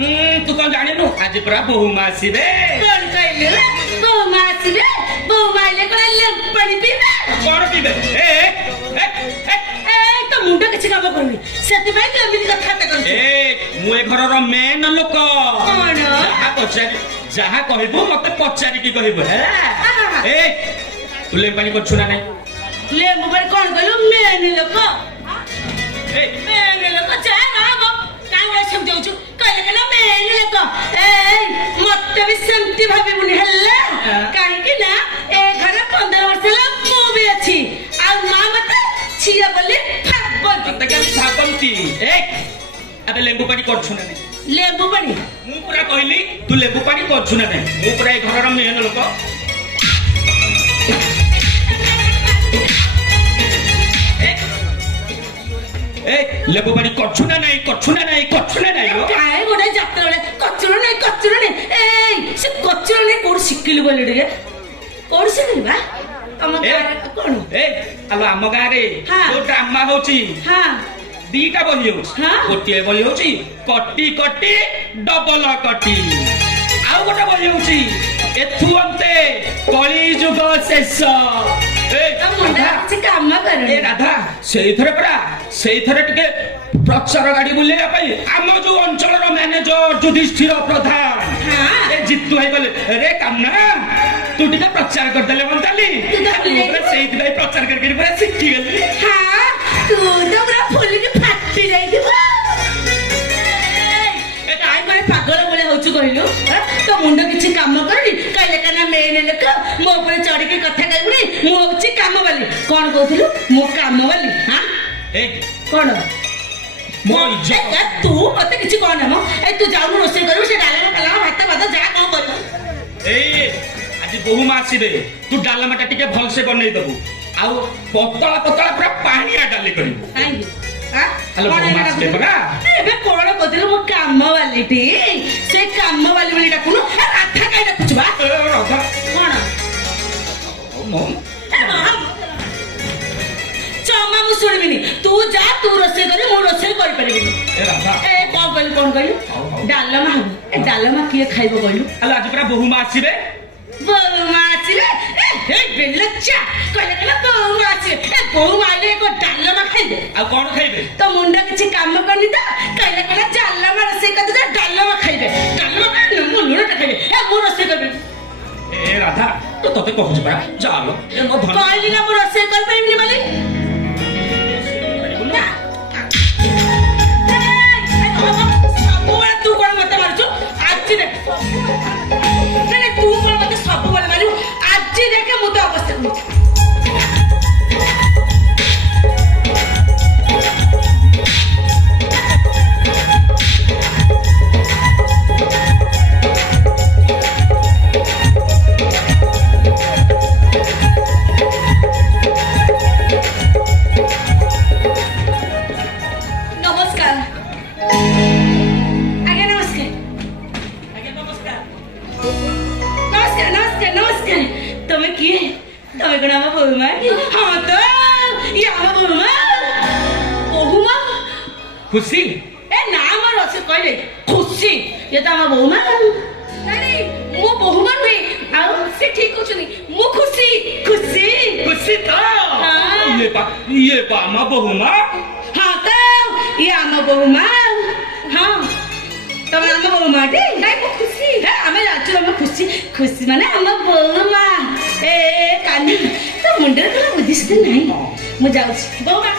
तू कौन जाने नु आज पूरा बहु मासीबे कौन कहले बहु मासीबे बहु माइले कोन लेपणी पीबे कौन पीबे तो मुंडा किछि काम करनी सेति भाई के एमिति कथा त कर मु ए घर रो मेन लोक कोन जहा कहबो मते पचारि की कहबो ए तू लेम्पानी करछु ना नहीं लेम्बु पर कोन कहलु मेन लोक मेन लोक जा ना बो काई बळे समझाउछु कहले कहले मेन लोक मते भी सेमति भाबिबुनी हल्ला काहे कि ना ए घर 15 वर्ष ला मु भी अछि आ मां मते छिया बोले भागबन तते के भागंती अबे लेम्बु पानी करछु ना नहीं लेम्बु पानी मु पूरा कहली तू लेम्बु पानी करछु ना नहीं मु पूरा ए घर रो मेन लोक लेबो पानी करछु ना नहीं काय गोडे जात्रा रे कचरो नहीं ए से कचरो नहीं कोड सिकिलु बोले रे कोड सिकिलु बा हम कोन आलो आम गा रे तो ड्रामा होची हां दीटा बोली होची गोटिए बोली होची कट्टी कट्टी डबल कट्टी आउ गोटा बोली होची एथु अंते कली जुग शेष काम कर राधा से टिके प्रचार गाड़ी बुलेया पाई आम जो अंचल मैनेजर युधिष्ठिर प्रधान ए जितु है गले रे कामना तू टिके प्रचार कर देले बनताली सेही भाई प्रचार करके पूरा सिखी गली हां तू तो पूरा फुल के फाटी जाई दिबो ए काय माने पागल बोले होछु कहिलो तो मुंडो किछि काम करनी कहले कना मेन लेक मो ऊपर चढ़ी के कथा कहबुनी मु होछि काम वाली कोन कहथिलु मु काम वाली हां ए कोन मोर इज्जत तू मते किछि कोन हम ए तू जाऊ रोसे करू से डालमा कलमा भात भात जा कोन कर ए आज बहु मासी दे तू डालमा टिके भल से बनै दबु आउ पतला पतला पूरा पानिया डाली करी काई हां हेलो बहु मासी दे बना एबे कोन कहथिलु मु काम वाली टी से काम वाली बोली डाकुनु राधा काई डाकुछु बा राधा कोन मो चमा मु सुनिबिनी तू जा तू रोसे करे मु रोसे करि परिबिनी ए राधा ए कोन कहलु डालमा किए खाइबो कहलु अला आज पूरा बहु मासी रे बहु मासी रे ए बेलच्चा कहले कहले बहु मासी ए बहु माइले को डालमा खाइबे आ कोन खाइबे तो मुंडा किछि काम करनी त कहले कहले डालमा रोसे कर दे डालमा खाइबे डालमा खाइबे मु लुणा खाइबे ए मु रोसे करबे ए राधा तो तते कहछ बा जालो ए मो धन कहली ना मु रोसे कर परिबिनी माली तू कौन मत मारछु आज देख नहीं तू कौन मत सब बोले मारू आज देख मु तो अवस्था खुशी ए ना हमर रसे कहले खुशी ये त हमर बहुमा नानी मो बहुमा नै आ से ठीक होछनी मो खुशी खुशी खुशी तो ये पा मा बहुमा हां त ये हम बहुमा हां तब हम बहुमा दे नै मो खुशी है हमें जाचु हम खुशी खुशी माने हम बहुमा ए कानी तो मुंडे तो बुद्धि से नहीं मु जाउछी बहुमा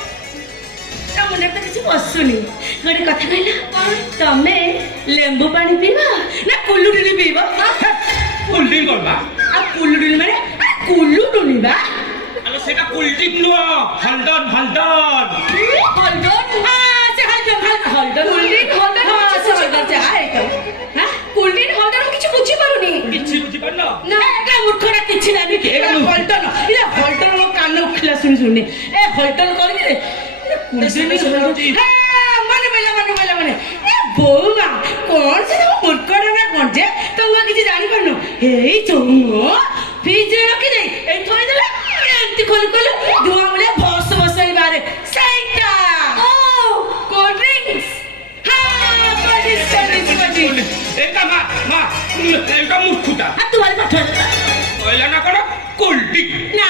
मुंडे तो किसी बसुनी गोटे कथा कहला तमे लेंबू पानी पीबा ना कुल्लुडुली पीबा कुल्डी करबा आ कुल्लुडुली माने कुल्लुडुली बा अरे सेटा कुल्डी नो हल्दन हां से हल्दन हां से हल्दन चाहे तो हां कुल्डी हल्दन किछि बुझी पारुनी किछि बुझी पारनो ना एका मूर्खरा किछि नानी एका हल्दन मो कान उखला सुनी ए हल्दन करबी रे माने बौमा कौन से मूर्खटा ना कौन जे तुम किसी जानी पारनो ए चौमो फ्रिज रे रखी दे ए थोई देला एंती खोल धुआं मुले भस बसई बारे सैटा ओ कोल्ड ड्रिंक्स हां कोल्ड ड्रिंक्स ଅଛି ଏଇଟା ମା ମା ଏଇଟା ମୂର୍ଖଟା ଆଉ ତୁ ଭାରି ପାଠ କହିଲା ନା କଣ କୋଲ୍ଡ ଡ୍ରିଙ୍କ ନା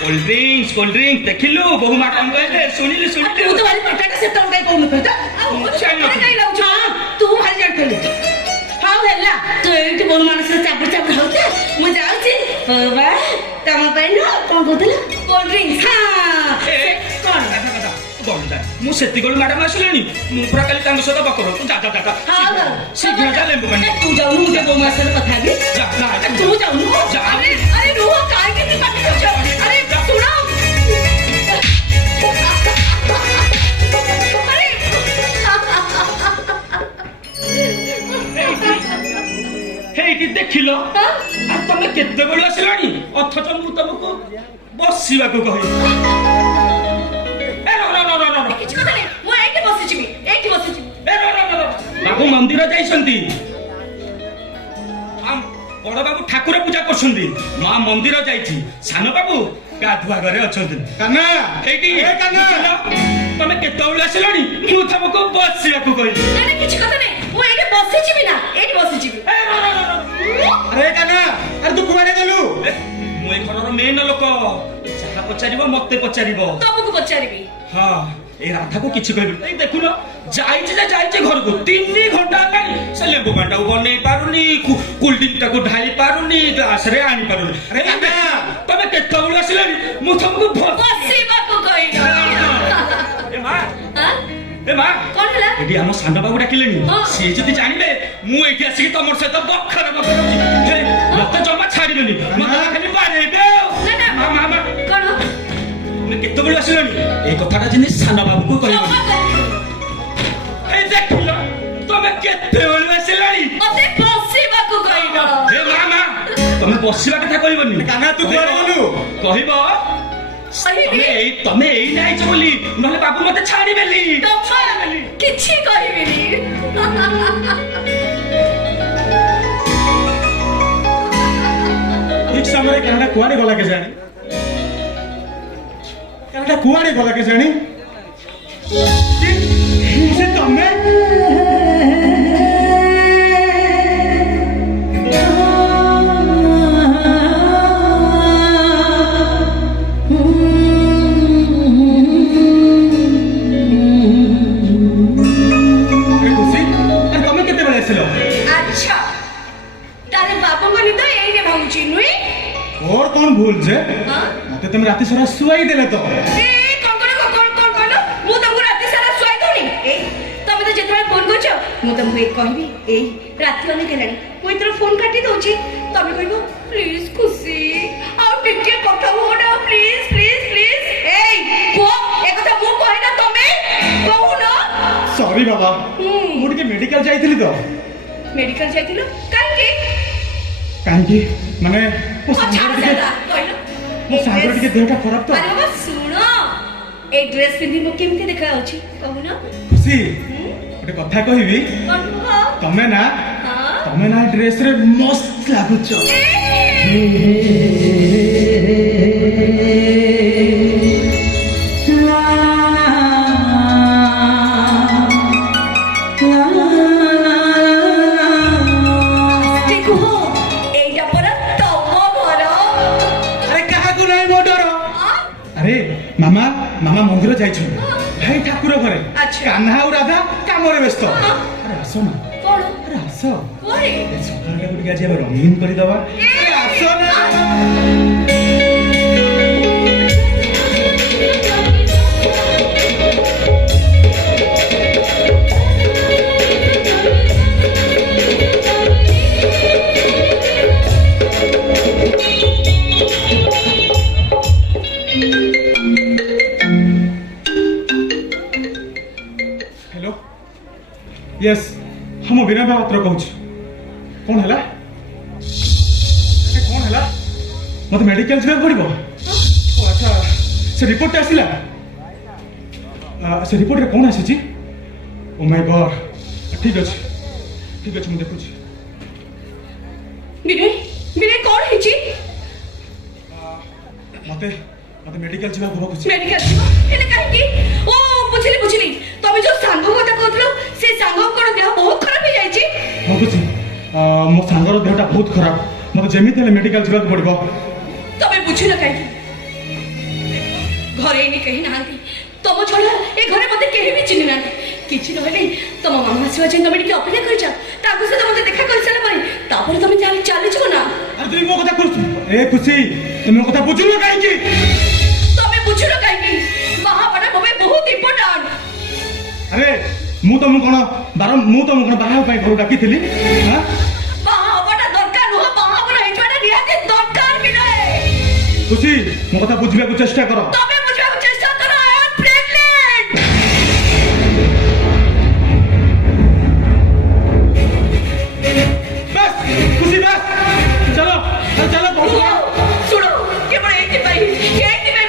କୋଲ୍ଡ ଡ୍ରିଙ୍କ ଦେଖିଲୁ ବହୁ ମା କଣ କହିଲେ ଶୁଣିଲି ଆଉ ଶୁଣିଲି ତୁ ତ ଭାରି ପାଠଟା ସେତେବେଳେ କାଇଁ କହୁନୁ କହିତ ଆଉ ମୁଁ ମୋତେ ଜାଣିନଥିଲି। କାଇଁ ଲାଗୁଛୁ ହଁ ତୁ ଭାରି ଜାଣିଥିଲୁ ହଉ ହେଲା ତୁ ଏଇଠି ବୋଉ ମାନସରେ ଚାପୁର ଚାପୁର ହଉଥା ମୁଁ ଯାଉଛି ବାବା ତମ ପାଇଁ ନା କଣ କହୁଥିଲ କୋଲ୍ଡ ଡ୍ରିଙ୍କ ହଁ କଣ ମୁଁ ସେତିକଳୁ ମ୍ୟାଡାମ ଆସିଲେଣି ମୁଁ ପୁରା କାଲି ତାଙ୍କ ସହିତ ବକର ତୁ ଯା ଯା ଯା ହଉ ଶୀଘ୍ର ଯା ଲେମ୍ବୁ ପାଣି ତୁ ଯାଉନୁ ମୁଁ ଟିକେ ବୋଉ ମାସ ସହିତ କଥା ହେବି ଯା ନା ତୁ ଯାଉନୁ ଯା। ଆରେ ଆରେ ରୁହ କାହିଁକି ତୁ ପାଟି କରୁଛ ଆରେ ଶୁଣ ହେଇଟି ଦେଖିଲ ଆଉ ତମେ କେତେବେଳୁ ଆସିଲାଣି ଅଥଚ ମୁଁ ତମକୁ ବସିବାକୁ କହିଲି କିଛି କଥା ନାହିଁ ମୁଁ ଏଇଠି ବସିଯିବି ବାବୁ ମନ୍ଦିର ଯାଇଛନ୍ତି ବଡ ବାବୁ ଠାକୁର ପୂଜା କରୁଛନ୍ତି ମା ମନ୍ଦିର ଯାଇଛି ସାନ ବାବୁ ଗାଧୁଆ ଘରେ ଅଛନ୍ତି କାହ୍ନା ହେଇଟି ଏ କାହ୍ନା ତମେ କେତେବେଳୁ ଆସିଲାଣି ମୁଁ ତମକୁ ବସିବାକୁ କହିଲି ନାଇଁ କିଛି କଥା ନାହିଁ ମୁଁ ଏଇଠି ବସିଯିବି ନା ଏଇଠି ବସିଯିବି ଆରେ କାହ୍ନା ଆରେ ତୁ କୁଆଡେ ଗଲୁ ମୁଁ ଏ ଘରର ମେନ ଲୋକ ଯାହା ପଚାରିବ ମତେ ପଚାରିବ ତମକୁ ପଚାରିବି ହଁ এই রাধাକୁ କିଛି କହିବିନି এই ଦେଖୁନ ଯାଇଛି ଯେ ଯାଇଛି ଘରକୁ 3 ଘଣ୍ଟା ହେଲାଣି ସେ ଲେମ୍ବୁ ପାଣିଟାକୁ ବନେଇ ପାରୁନି କୁଲଡ୍ରିଙ୍କଟାକୁ ଢାଳି ପାରୁନି ଗ୍ଲାସରେ ଆଣି ପାରୁନି ଆରେ ତମେ କେତେବେଳୁ ଆସିଲାଣି ମୁଁ ତମକୁ ବସିବାକୁ କହିଲ ଏ ମା କଣ ହେଲା ଏଠି ଆମ ସାନ ବାବୁ ଡାକିଲେଣି ହଁ। ସିଏ ଯଦି ଜାଣିବେ ମୁଁ ଏଇଠି ଆସିକି ତମର ସହିତ ବଖର ହଉଛି ମତେ ଜମା ଛାଡ଼ିବେନି ମତେ ଖାଲି ବାଡେଇବେ ନା, ନା। ମା କଣ ତମେ କେତେବେଳୁ ଆସିଲାଣି এই কথাটা ଜିନିଷ ସାନ ବାବୁକୁ କହିବ এই ଦେଖିଲ ତମେ କେତେବେଳୁ ଆସିଲାଣି ମତେ ବସିବାକୁ କହିଲ ଏ ମା ତମେ ବସିବା କଥା କହିବନି କାହ୍ନା ତୁ କୁଆଡେ ଗଲୁ କହିବ ତମେ ଏଇ ନାଇଛ ବୋଲି ନହେଲେ ବାବୁ ମତେ ଛାଡ଼ିବେନି କିଛି କହିବିନି ଠିକ ସମୟରେ କାହ୍ନା କୁଆଡେ ଗଲା କେଜାଣି କାହ୍ନା କୁଆଡେ ଗଲା କେଜାଣି ସେ ତମେ कौन भूल जे मते तुम राति सारा सुआई देले तो ए कौन कहलो मु तुमको राति सारा सुआई दोनी ए तमे तो जेतरा फोन करछो मु तुमको एक कहबी ए राति वाले गेलानी मु इतरो फोन काटी दोची तमे कहबो प्लीज खुशी आ टिके कथा होडा प्लीज ए को ए कथा मु कहना तमे कहूनो सॉरी बाबा मु टिके मेडिकल जाईथिली तो मेडिकल जाईथिलो काहे काहे माने ओ छाड़ देला कहलो मो सागर टिके देहटा खराब तो अरे बाबा सुनो ए ड्रेस पिंदी मु केमती देखा होची कहूनो खुशी गोटे कथा कहबी कौन हो तमे ना हां तमे ना ड्रेस रे मस्त लागुछ मामा मामा मंदिर जाइछु भाई ठाकुर घरे अच्छा कान्हा और राधा काम रे व्यस्त अरे आसो ना कोन अरे आसो कोरे ए सकाळटा गुडी आज रंगीन करि दवा अरे आसो ना यस हम बिना बात्र कहूँ कौन है कौन है मत मेडिकल जावाक पड़ो अच्छा से रिपोर्ट आसला से रिपोर्ट रे कौन आसी ओ माय गॉड ठीक अच्छे मुझे देखु विनय विनय कौन है मते मते मेडिकल जावाक बहुत मेडिकल हेले काहे ओ बुझली तमे जो सांग कथा कहतलो से सांग कोन देह बहुत खराब हो जाई छी ହଁ ଖୁସି ମୋ ସାଙ୍ଗର ଦେହଟା ବହୁତ ଖରାପ ମୋତେ ଯେମିତି ହେଲେ ମେଡିକାଲ ଯିବାକୁ ପଡ଼ିବ। ତମେ ବୁଝୁନ କାହିଁକି? ଘରେ ଏଇନେ କେହି ନାହାନ୍ତି, ତମ ଛଡା ଏ ଘରେ ମତେ କେହି ବି ଚିହ୍ନି ନାହାନ୍ତି। କିଛି ନହେଲେ ତମ ମାମା ଆସିବା ଯାଏଁ ତମେ ଟିକେ ଅପେକ୍ଷା କରିଛ। ତାଙ୍କ ସହିତ ମତେ ଦେଖା କରିସାରିଲା ପରେ ତାପରେ ତମେ ଚାଲିଯିବ ନା। ଆରେ ତୁମେ ମୋ କଥା କହୁଛୁ ଏ ଖୁସି, ତୁମେ ମୋ କଥା ବୁଝୁନ କାହିଁକି? ତମେ ବୁଝୁନ କାହିଁକି? ବାହା ହବାଟା ମୋ ପାଇଁ ବହୁତ ଇମ୍ପୋର୍ଟାଣ୍ଟ। ଆରେ ମୁଁ ତମକୁ କଣ ବାହା ହେବା ପାଇଁ ଘରୁ ଡାକିଥିଲି? ହାଁ ବାହା ହବାଟା ଦରକାର ନୁହଁ, ବାହା ହବାର ହେଇଯିବାଟା ନିହାତି ଦରକାର ବି ନାହିଁ। ଖୁସି ମୋ କଥା ବୁଝିବାକୁ ଚେଷ୍ଟା କର। ତମେ ବୁଝିବାକୁ ଚେଷ୍ଟା କର। I am pregnant. ବାସ୍ ଖୁସି ବାସ୍, ଚାଲ ଚାଲ ପହଞ୍ଚିବା। ଶୁଣ, କେବଳ ଏଇଥିପାଇଁ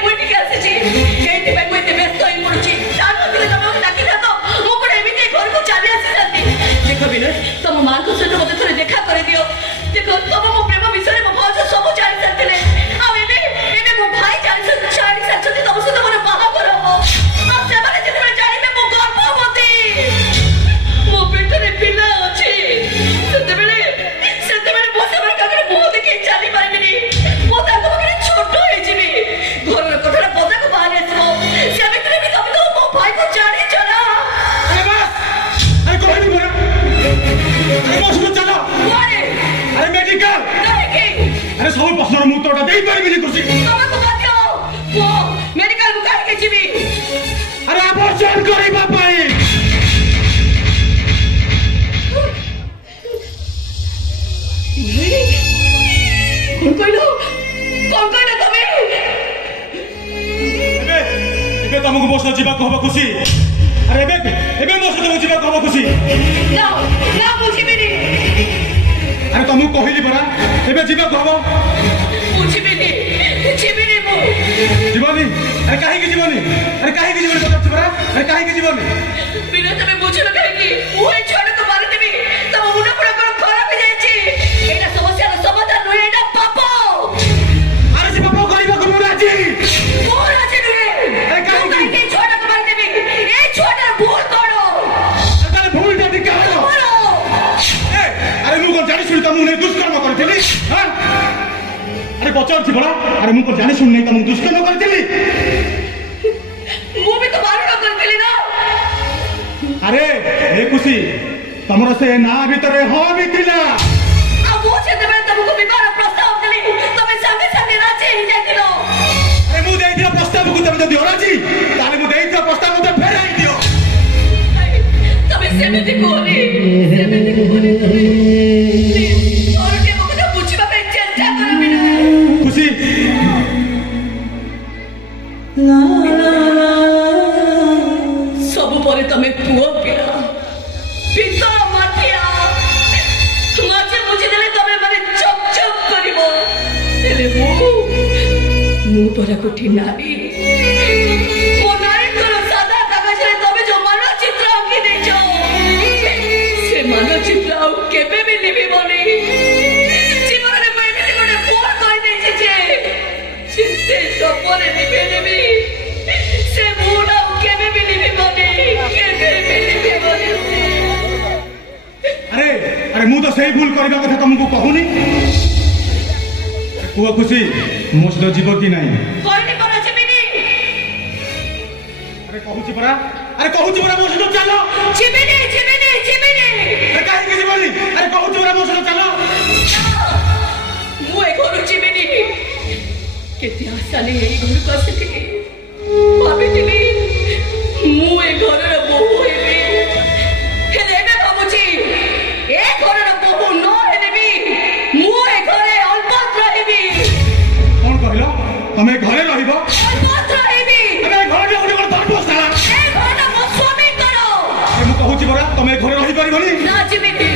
ମୁଁ ଏଠିକି ଆସିଛି। ଏଇଥିପାଇଁ ମୁଁ ଏତେ ବ୍ୟସ୍ତ ହେଇ ପଡୁଛି। ଜାଣିନଥିଲେ ତମେ ମତେ ଡାକିଥାନ୍ତ, ମୁଁ କଣ ଏମିତି ଏ ଘରକୁ ଚାଲି ଆସିଥାନ୍ତି? ଦେଖ ବିନୟ, ତମ ମାଙ୍କ ସହିତ ମତେ ଥରେ ଦେଖା କରିଦିଅ। ଦେଖ, ତମ ମୋ ପ୍ରେମ ବିଷୟରେ ମୋ ଭାଉଜ ସବୁ ଜାଣି ସାରିଥିଲେ। ଆଉ ଏବେ ମୋ ଭାଇ ଜାଣି ସାରିଛନ୍ତି ତମ ସହିତ ମୋର ବାହାଘର ହବ। ଆଉ ସେମାନେ ଯେତେବେଳେ ଜାଣିବେ ମୁଁ ଗର୍ଭବତୀ, ମୋ ପେଟରେ ପିଲା ଅଛି, ସେତେବେଳେ ମୁଁ ସେମାନଙ୍କ ଆଗରେ ମୁହଁ ଦେଖି ଚାଲି ପାରିବିନି। ମୁଁ ତାଙ୍କ ପାଖରେ ଛୋଟ ହେଇଯିବି। ଘରର କଥାଟା ପଦାକୁ ବାହାରି ଆସିବ। ସେମିତିରେ ବି ତମେ ତ ମୋ ଭାଇକୁ ଜାଣିଛ ନା। ଆରେ ବାସ୍, ଆରେ କହିଲି ପରା, ଆରେ ମୋ ସହିତ ଚାଲ। କୁଆଡେ? ଆରେ ମେଡିକାଲ। କାହିଁକି? ଆରେ ସବୁ ପ୍ରଶ୍ନର ମୁଁ ଉତ୍ତରଟା ଦେଇପାରିବିନି ଖୁସି। ତମକୁ ବାଧ୍ୟ। ପୁଅ, ମେଡିକାଲକୁ କାହିଁକି ଯିବି? ଆରେ ଆବର୍ଜନ କରିବା ପାଇଁ। କଣ କହିଲ? କଣ କହିଲ ତମେ? ଏବେ ତମକୁ ମୋ ସହିତ ଯିବାକୁ ହବ ଖୁସି। ଆରେ ଏବେ ମୋ ସହିତ ଯିବାକୁ ହବ ଖୁସି। ନା ମୁଁ ଯିବିନି। ଆରେ ତମକୁ କହିଲି ପରା ଏବେ ଯିବାକୁ ହବ। ମୁଁ ଯିବିନି ମୁଁ। ଯିବନି? ଆରେ କାହିଁକି ଯିବନି? ଆରେ କାହିଁକି ଯିବନି ପଚାରୁଛି ପରା। ଆରେ କାହିଁକି ଯିବନି? ବିନୟ, ତମେ ବୁଝୁନ କାହିଁକି? ମୁଁ ଏଇ ଛୁଆଟାକୁ ମାରିଦେବି। ତମ ମୁଣ୍ଡ ପୁରା କଣ ଖରାପ ହେଇଯାଇଛି? ଏଇଟା ସମସ୍ୟାର ସମାଧାନ ନୁହେଁ, ଏଇଟା ପାପ। ଆରେ ସେ ପାପ କରିବାକୁ ମୁଁ ରାଜି। ମୁଁ ରାଜି ନୁହେଁ। ଆରେ କାହିଁକି? ମୁଁ ଏଇ ଛୁଆଟାକୁ ମାରିଦେବି। ଏଇ ଛୁଆଟାର ଭୁଲ କଣ? ଆରେ ତାହେଲେ ଭୁଲଟା ଟିକେ ହବ। ଆରେ ମୁଁ କଣ ଜାଣି ଶୁଣି ତମକୁ ନେଇ ଦୁଷ୍କର୍ମ କରିଥିଲି? ଆରେ ପଚାରୁଛି ପରା, ଆରେ ମୁଁ କଣ ଜାଣି ଶୁଣି ନେଇ ତମକୁ ଦୁଷ୍କର୍ମ କରିଥିଲି? ମୁଁ ବି ତ ବାରଣ କରିଥିଲି ନା। ଆରେ ଏ ଖୁସି, ତମର ସେ ନା ଭିତରେ ହଁ ବି ଥିଲା। ଆଉ ମୁଁ ଯେତେବେଳେ ତମକୁ ବିବାହ ପ୍ରସ୍ତାବ ଦେଲି, ତମେ ସାଙ୍ଗେ ସାଙ୍ଗେ ରାଜି ହେଇଯାଇଥିଲ। ଆରେ ମୁଁ ଦେଇଥିବା ପ୍ରସ୍ତାବକୁ ତମେ ଯଦି ଅରାଜି, ତାହେଲେ ମୁଁ ଦେଇଥିବା ପ୍ରସ୍ତାବ ମତେ ଫେରାଇ ଦିଅ। ତମେ ସେମିତି କୁହନି। Please, ମୋର ଟିକେ ମୋ କଥା ବୁଝିବା ପାଇଁ ଚେଷ୍ଟା କର ବିନୟ। ଖୁସି ସବୁ ପରେ ତମେ ପୁଅ ପିଲା, ପିତା ମାଠିଆ, ମାଝେ ବୁଝିଦେଲେ ତମେ ମାନେ ଚକ୍ ଚକ୍ କରିବ। ହେଲେ ମୁଁ ପରା କୋଠି ନାରୀ। ମୋ ନାରୀଙ୍କର ସାଦା କାଗଜରେ ତମେ ଯୋଉ ମାନଚିତ୍ର ଆଙ୍କି ଦେଇଛ, ସେ ମାନଚିତ୍ର ଆଉ କେବେ ବି ଲିଭିବନି। ଜୀବନରେ ମୁଁ ଏମିତି ଗୋଟେ ଭୁଲ କରିଦେଇଛି ଯେ ଯେତେ ସପରେ ଲିଭେଇ ଦେବି, ସେ ଭୁଲ ଆଉ କେବେ ବି ଲିଭିବନି। ଆରେ ମୁଁ ତ ସେଇ ଭୁଲ କରିବା କଥା ତମକୁ କହୁନି। କୁହ ଖୁସି, ମୋ ସହିତ ଯିବ କି ନାହିଁ? କହିନି ପରା ଯିବିନି। ଆରେ କହୁଛି ପରା ମୋ ସହିତ ଚାଲ। ଯିବିନି। ଆରେ କାହିଁକି ଯିବନି? ଆରେ କହୁଛି ପରା ମୋ ସହିତ ଚାଲ। ମୁଁ ଏ ଘରୁ ଯିବିନି। କେତେ ଆଶା ନେଇ ଏଇ ଘରକୁ ଆସିଥିଲି। ଭାବିଥିଲି ମୁଁ ଏ ଘରର ବୋହୂ ହେବି। ହେଲେ ଏବେ ଭାବୁଛି ଏ ଘରର ବୋହୂ ନ ହେଲେ ବି ମୁଁ ଏ ଘରେ ଅଳ୍ପତ ରହିବି। କଣ କହିଲ? ତମେ ଘରେ ରହିବ? ଅଳ୍ପତ ରହିବି। ଆରେ ଘରଟା ଗୋଟେ କଣ ଧର୍ମଶାଳା? ଏ ଘରଟା ମୋ ସ୍ୱାମୀଙ୍କର। ଆରେ ମୁଁ କହୁଛି ପରା, ତମେ ଘରେ ରହିପାରିବନି। ନା, ଯିବିନି।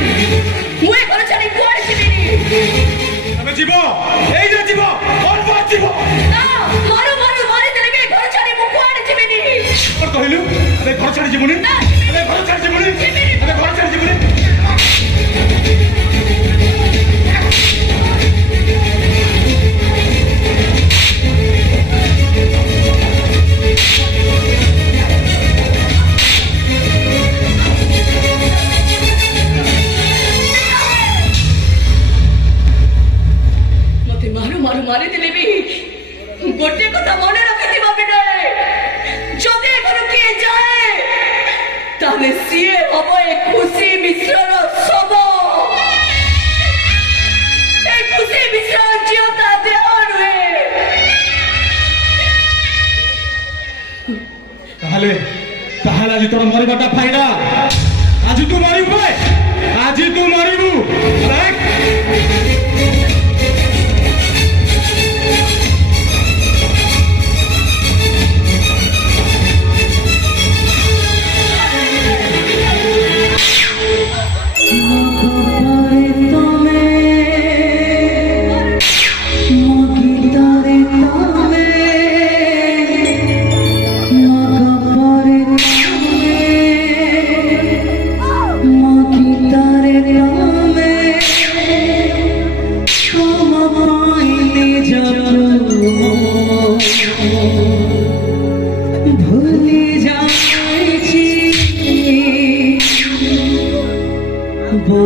ମୁଁ ଏ ଘର ଛାଡି କୁଆଡେ ଯିବିନି। ତମେ ଯିବ, ଏଇରେ ଯିବ, ଅଳ୍ପ ଯିବ। ନା, ମାରିଦେଲେ ବି ଏ ଘର ଛାଡି ମୁଁ କୁଆଡେ ଯିବିନି। କଣ କହିଲୁ? ଆରେ ଘର ଛାଡି ଯିବୁନି? ଆରେ ଘର ଛାଡି ଯିବୁନି? ଆରେ ଘର ଛାଡି ଯିବୁନି?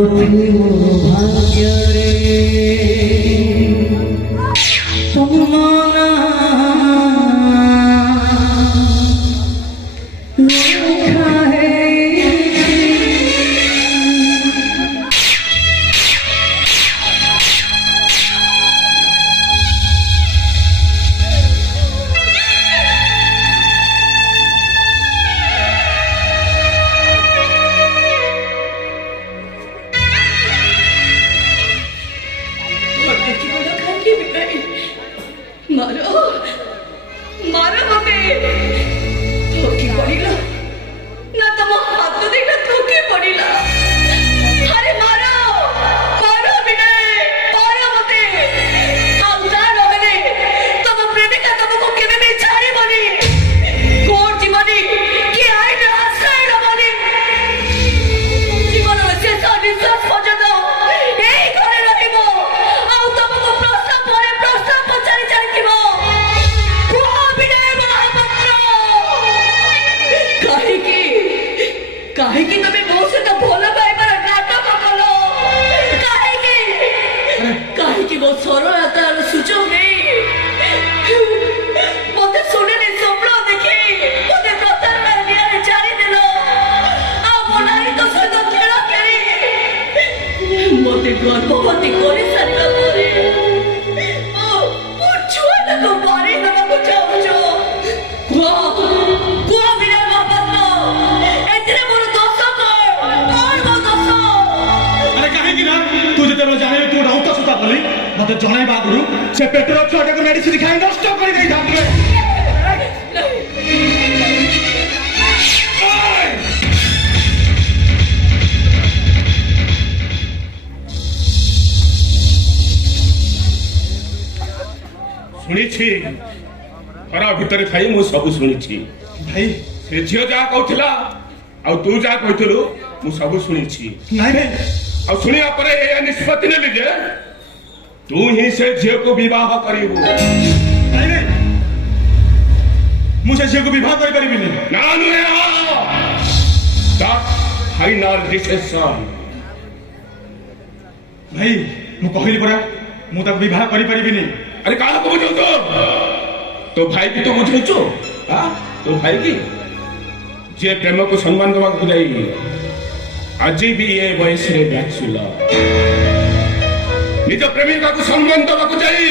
ନଥିଲି ମୋ ଭାଗ୍ୟରେ ତମ ନାଁ ଲେଖା ହେଇଛି। मारो मारो मते धोकी पड़िला ना तम हाथ देखा धोकी पड़िला अरे मारो मारो विनय मारो मते आउता रहे तम प्रेमिका तुमको केबे भी छाड़ी बनी कोन जीवनी कि आइ न आश्रय रबनी जीवन से निश्वास पर्यंत এই ঘরে রহিব আউ তমকো প্রশ্ন পরে প্রশ্ন পচারি চালিব কোন বিনয় মহাপাত্র কাহিকি তুমি ମୋ ସହିତ ଭଲ ପାଇବାର ନାଟକ କଲ କାହିଁକି ମୋ ସରଳତାର ସୁଯୋଗ ନେଇ ମତେ ଶୁଣିନି ସ୍ୱପ୍ନ ଦେଖି ମତେ ପ୍ରତାରଣା ନିଆରେ ଛାଡ଼ିଦେଲ ଆଉ ମୋ ନାରୀ ତୋ ସହିତ ଖେଳ ଖେଳି ମତେ ଗର୍ଭବତୀ କରିସାରିଲା ପରେ ମୋ ଛୁଆଟାକୁ ମାରି ଦେବାକୁ ଚାହୁଁଛ କୁହ ବିନୟ ମହାପାତ୍ର ଏଥିରେ ମୋର ଦୋଷ କଣ ମୋ ଦୋଷ ଆରେ କାହିଁକି ନା ତୁ ଯେତେବେଳେ ଜାଣିଲୁ ତୁ ଗୋଟେ ହତାଶତା କଲି ମତେ ଜଣାଇବା ଆଗରୁ ସେ ପେଟର ଛୁଆଟାକୁ ମେଡିସିନ ଖାଇ ନଷ୍ଟ କରିଦେଇଥାନ୍ତେ। ଶୁଣିଛି ଘର ଭିତରେ ଥାଇ ମୁଁ ସବୁ ଶୁଣିଛି। ଭାଇ ସେ ଝିଅ ଯାହା କହୁଥିଲା ଆଉ ତୁ ଯାହା କହିଥିଲୁ ମୁଁ ସବୁ ଶୁଣିଛି। ନାଇଁ ଭାଇ ଆଉ ଶୁଣିବା ପରେ ଏହା ନିଷ୍ପତ୍ତି ନେଲି ଯେ ତୁ ହିଁ ସେ ଝିଅକୁ ବିବାହ କରିବୁ। ନାଇଁ ଭାଇ ମୁଁ ସେ ଝିଅକୁ ବିବାହ କରିପାରିବିନି। ନା ନୁହେଁ ଫାଇନାଲ ଡିସିସନ। ଭାଇ ମୁଁ କହିଲି ପରା ମୁଁ ତାକୁ ବିବାହ କରିପାରିବିନି। ଆରେ କାହାକୁ ବୁଝଉଛୁ? ତୋ ଭାଇ କି ତୁ ବୁଝଉଛୁ? ତୋ ଭାଇ କି ଯିଏ ପ୍ରେମକୁ ସମ୍ମାନ ଦେବାକୁ ଯାଇ ଆଜି ବି ଏ ବୟସରେ ବ୍ୟାଚୁଲ ନିଜ ପ୍ରେମିକାକୁ ସମ୍ମାନ ଦେବାକୁ ଯାଇ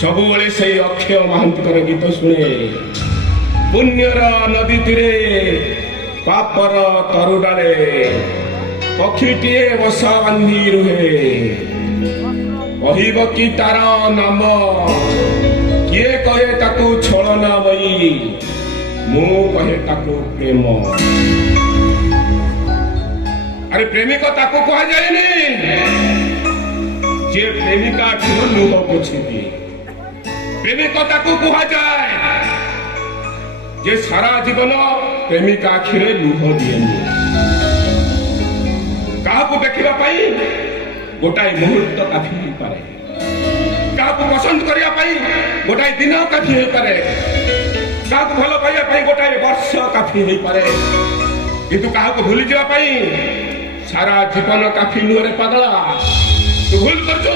ସବୁବେଳେ ସେଇ ଅକ୍ଷୟ ମହାନ୍ତିଙ୍କର ଗୀତ ଶୁଣେ। ପୁଣ୍ୟର ନଦୀ ତୀରେ ପାପର ତରୁଡ଼ାରେ ପକ୍ଷୀଟିଏ ବସା ବାନ୍ଧି ରୁହେ। କହିବ କି ତାର ନାମ କିଏ କହେ ତାକୁ ଛଳନାମୟୀ ମୁଁ କହେ ତାକୁ ପ୍ରେମ। ଆରେ ପ୍ରେମିକ ତାକୁ କୁହାଯାଏନି ଯେ ପ୍ରେମିକା ଠାରୁ ଲୁହ ପୋଛିଦିଏ। ପ୍ରେମିକ ତାକୁ କୁହାଯାଏ ଯେ ସାରା ଜୀବନ ପ୍ରେମିକା ଆଖିରେ ଲୁହ ଦିଏନି। କାହାକୁ ଦେଖିବା ପାଇଁ ଗୋଟାଏ ମୁହୂର୍ତ୍ତ କାଫି ହେଇପାରେ, କାହାକୁ ପସନ୍ଦ କରିବା ପାଇଁ ଗୋଟାଏ ଦିନ କାଫି ହେଇପାରେ, କାହାକୁ ଭଲ ପାଇବା ପାଇଁ ଗୋଟାଏ ବର୍ଷ କାଫି ହେଇପାରେ, କିନ୍ତୁ କାହାକୁ ଭୁଲିଯିବା ପାଇଁ ସାରା ଜୀବନ କାଫି ନୁହେଁ। ପାଗଳା ତୁ ଭୁଲ କରୁଛୁ,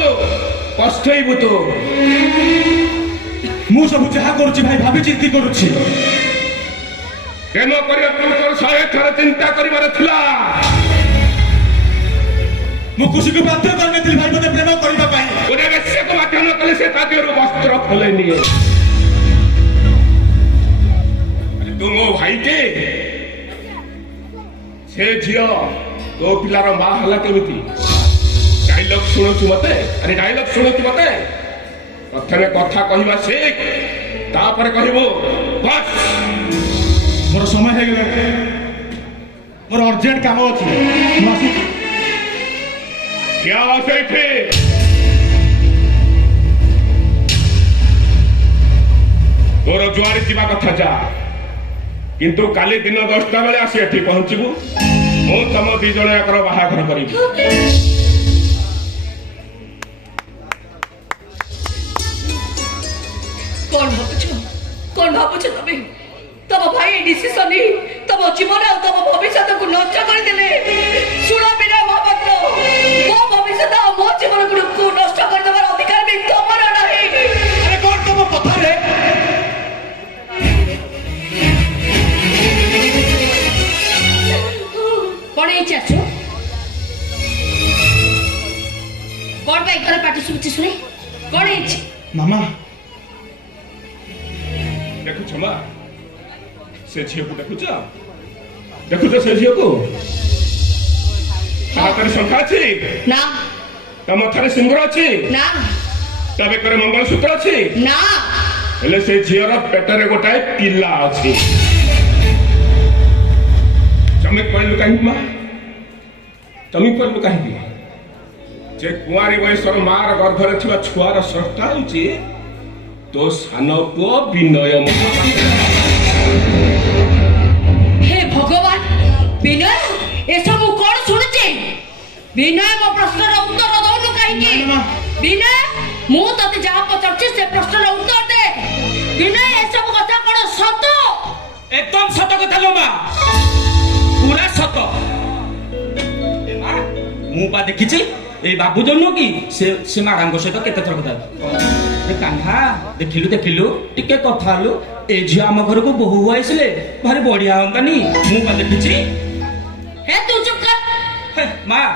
ପସ୍ତେଇବୁ ତୁ। ମୁଁ ସବୁ ଯାହା କରୁଛି ଭାଇ ଭାବି ଚିନ୍ତି କରୁଛି। ପ୍ରେମ କରିବା ପୂର୍ବରୁ 100 ଥର ଚିନ୍ତା କରିବାର ଥିଲା। ମୁଁ ଖୁସିକୁ ବାଧ୍ୟ କରିନଥିଲି ଭାଇ ମତେ ପ୍ରେମ କରିବା ପାଇଁ। ଗୋଟେ ବେଶ୍ୟାକୁ ବାଧ୍ୟ ନ କଲେ ସେ ତା ଦେହରୁ ବସ୍ତ୍ର ଖୋଲେ ନିଏ। ତୁ ମୋ ଭାଇଟେ, ସେ ଝିଅ ତୋ ପିଲାର ମା ହେଲା କେମିତି? ଡାଇଲଗ ଶୁଣୁଛୁ ମତେ? ଆରେ ଡାଇଲଗ ଶୁଣୁଛୁ ମତେ? ପ୍ରଥମେ କଥା କହିବା ଶିଖ, ତାପରେ କହିବୁ ବସ୍। ମୋର ସମୟ ହେଇଗଲା, ମୋର ଅର୍ଜେଣ୍ଟ କାମ ଅଛି, ମୁଁ ଆସୁଛି। क्या ସେଇଠି ତୋର ଯୁଆଡେ ଯିବା କଥା ଯା, କିନ୍ତୁ କାଲି ଦିନ 10ଟା ବେଳେ ଆସି ଏଠି ପହଞ୍ଚିବୁ। ମୁଁ ତମ 2 ଜଣ ଯାକର ବାହାଘର କରିବି। କଣ ଭାବୁଛ ତମେ? ତମ ଭାଇ ଡିସିସନ ତମ ଜୀବନ ଆଉ ତମ ଭବିଷ୍ୟତକୁ ନଷ୍ଟ କରିଦେଲେ। ଶୁଣ ବିନୟ ମହାପାତ୍ର, এই ঘরে পাটি শুনছি শুনে কোন ହେଇଛି ମାମା ଦେଖୁଛ ମା ସେ ଝିଅକୁ ଦେଖୁଛ ଦେଖୁଛ ସେ ଝିଅକୁ ତା ହାତରେ ଶଙ୍ଖା ଅଛି ନା ତା ମଥାରେ ସିନ୍ଦୁର ଅଛି ନା ତା ବେକରେ ମଙ୍ଗଳସୂତ୍ର ଅଛି ନା ହେଲେ ସେ ଝିଅର ପେଟରେ ଗୋଟାଏ ପିଲା ଅଛି ଚମକି ପଡ଼ିଲୁ କାହିଁକି ମା ଚମକି ପଡ଼ିଲୁ କାହିଁକି ଯେ କୁଆରୀ ବୟସର ମାର ଗର୍ଭରେ ଥିବା ଛୁଆର ସ୍ରଷ୍ଟା ହେଉଛି ତୋ ସାନ ପୁଅ ବିନୟ हे भगवान विनय एसबू कौन शुणुचे विनय मो प्रश्नर उत्तर दौनु कहीं विनय मु तते जहाँ पचारुछि से प्रश्नर उत्तर दे विनय एसबू कथा कौन सत एकदम सत कथा लो माँ पूरा सत ए माँ मु बा देखिछि ए बाबू जन्म की से मारांग सहित केते थर कथा ए कान्हा देखिलु देखिलु टिके कथा हलु ए झिया आम घर को बहु आइसले भारी बढ़िया होंतानी मु बा देखिछि हे तू चुप कर हे माँ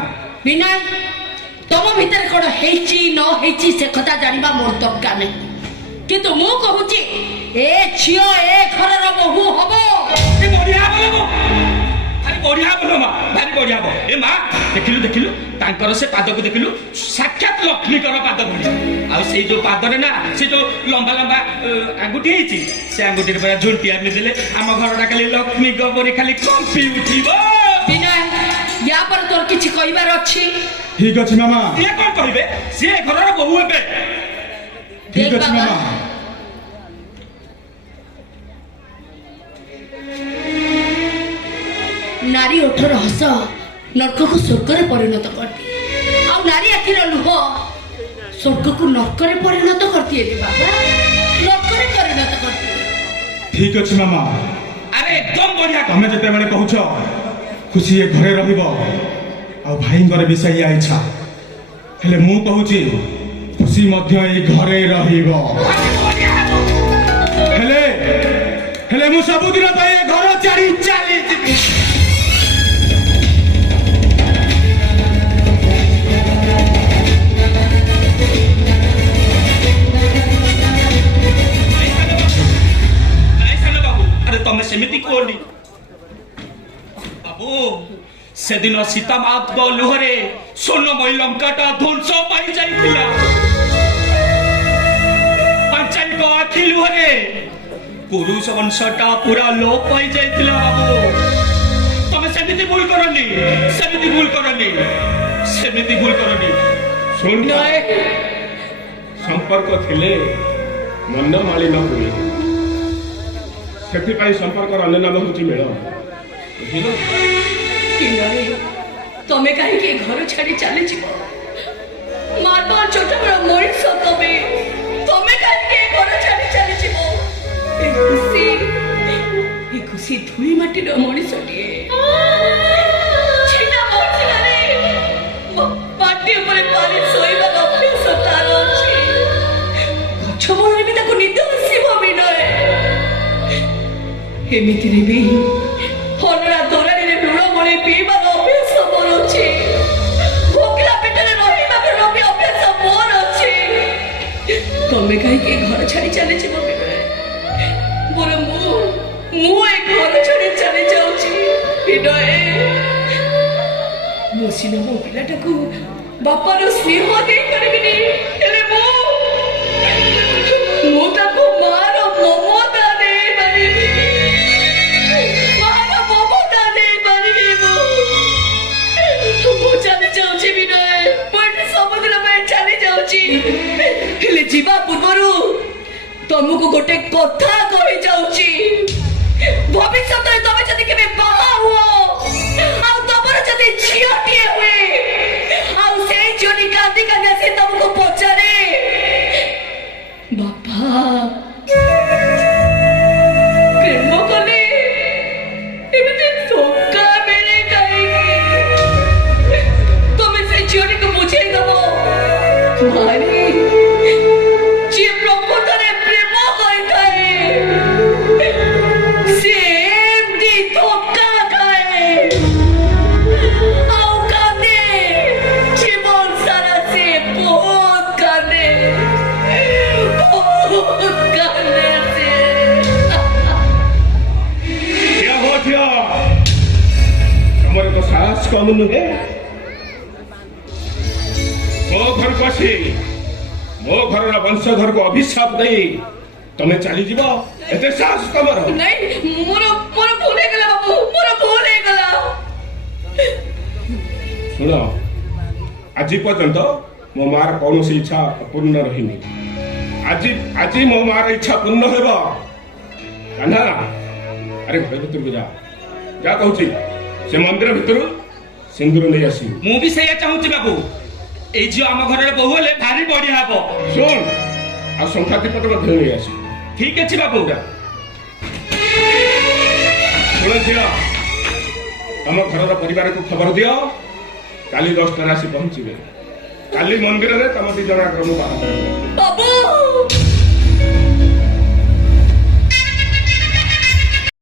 विनय तुम भीतर कौन हेची न हेची से कथा जानिबा मोर दरकार नहीं किंतु मु कहूची ए झियो ए घरर बहु हबो ए बढ़िया बोलो भारी बढ़िया बोलो माँ भारी बढ़िया बोलो ए माँ देखिलु देखिलु तांकर से पाद को देखिलु साक्षात लक्ष्मी कर पाद भरी आ से जो पाद रे ना से जो लंबा लंबा आंगुठी हेची से आंगुठी रे बया झुंटिया ने देले आम घरटा खाली लक्ष्मी गबरी खाली कंपी उठिबो विनय या पर तोर किछि कहिबार अछि ठीक अछि मामा ये कोन कहिबे से घरर बहु हेबे ठीक देख अछि बाबा। मामा नारी ओठर हस नर्क को स्वर्ग रे परिणत करती आ नारी आखिर लुह स्वर्ग को नर्क रे परिणत करती रे बाबा नर्क रे परिणत करती ठीक अछि मामा अरे एकदम बढ़िया तमे जेते बेले कहूछ खुशी ए घरे रहिबो आ भाईंगर भी सही इच्छा हेले मु कहूची खुशी मध्य ए घरे रहिबो हेले हेले मु सब दिन पे ए घर चारी चाली जिबी अरे तमे सेमिति कोनी बाबू सेदिन सीता मात लुहरे सोनमयी लंकाटा ध्वंस पाई जाइथिला पंचायत आखि लुहरे पुरुष वंशटा पूरा लोप पाई जाइथिला बाबू तमे सेमिति भूल करनी सेमिति भूल करनी सेमिति भूल करनी सुन संपर्क थिले मन माली न हुए ସେଥିପାଇଁ ସମ୍ପର୍କର ଅନ୍ୟ ନାମ ହେଉଛି ମେଳ ବୁଝିଲ विनय तमे काहे के घर छाड़ी चली जीव मानव छोट बड़ मनीष तमे तमे काहे के घर छाड़ी चली जीव ए खुशी धूली माटी रो मनीष टिए छिना मोछिना रे माटी ऊपर पानी सोइबा अभ्यास तार अछि गछ मोरे भी ताको निद आसीबो विनय एमितिरे भी हनरा धरणी लुण मणी पीबार अभ्यास मोर अछि भोकला पेटरे रहिबा रोगी अभ्यास मोर अछि तमे काहे के घर छाड़ी चले जीव विनय मोर मु ए घर छाड़ी चले जाउछि विनय मो सिना मो पिलाटाकू बापार स्नेह देई परिबिनी हेले मु ताकू मार ममता देई परिबिनी जीवा पूर्वर तुमको गोटे कथा कही जाऊची भविष्य तुम जदि केबे बाहा हुओ आ तमर जदि झियाटिए हुए आ से जोनी कांदी कांदी से तुमको पचारे बापा प्रेम कले एमिति धोखा मिले काहे तुम से जोनी को बुझे दबो मारी जे प्रकृतरे प्रेम करिଥାଏ से एमती धोखा खाए ଆଉ କାନ୍ଦେ ଜୀବନ ସାରା ସେ କମ ନୁହେଁ। ମୋ ଘରକୁ ଆସି ମୋ ଘରର ବଂଶଧରକୁ ଅଭିଶାପ ଦେଇ ତମେ ଚାଲିଯିବ, ଏତେ ସାହସ ତମର? ନାଇଁ ମୋର ମୋର ଭୁଲ ହେଇଗଲା ବାବୁ, ମୋର ଭୁଲ ହେଇଗଲା। ଶୁଣ, ଆଜି ପର୍ଯ୍ୟନ୍ତ ମୋ ମାର କୌଣସି ଇଚ୍ଛା ଅପୂର୍ଣ୍ଣ ରହିନି। ଆଜି ମୋ ମାର ଇଚ୍ଛା ପୂର୍ଣ୍ଣ ହେବ। କାହ୍ନା, ଆରେ ଘର ଭିତରକୁ ଯା କହୁଛି। ସେ ମନ୍ଦିର ଭିତରୁ ସିନ୍ଦୁର ନେଇ ଆସିବୁ। ମୁଁ ବି ସେଇଆ ଚାହୁଁଛି ବାବୁ। ଏଇ ଝିଅ ଆମ ଘରର ବୋହୂ ହେଲେ ଭାରି ବଢିଆ ହବ। ଶୁଣ, ଆଉ ଶଙ୍ଖାତିପଟ ମଧ୍ୟ ନେଇ ଆସିବୁ। ଠିକ ଅଛି ବାବୁ। ଶୁଣ ଝିଅ, ତମ ଘରର ପରିବାରକୁ ଖବର ଦିଅ, କାଲି 10টাରେ ଆସି ପହଞ୍ଚିବେ। କାଲି ମନ୍ଦିରରେ ତମ 2 ଜଣ ଆଗରୁ ବାହା ବାବୁ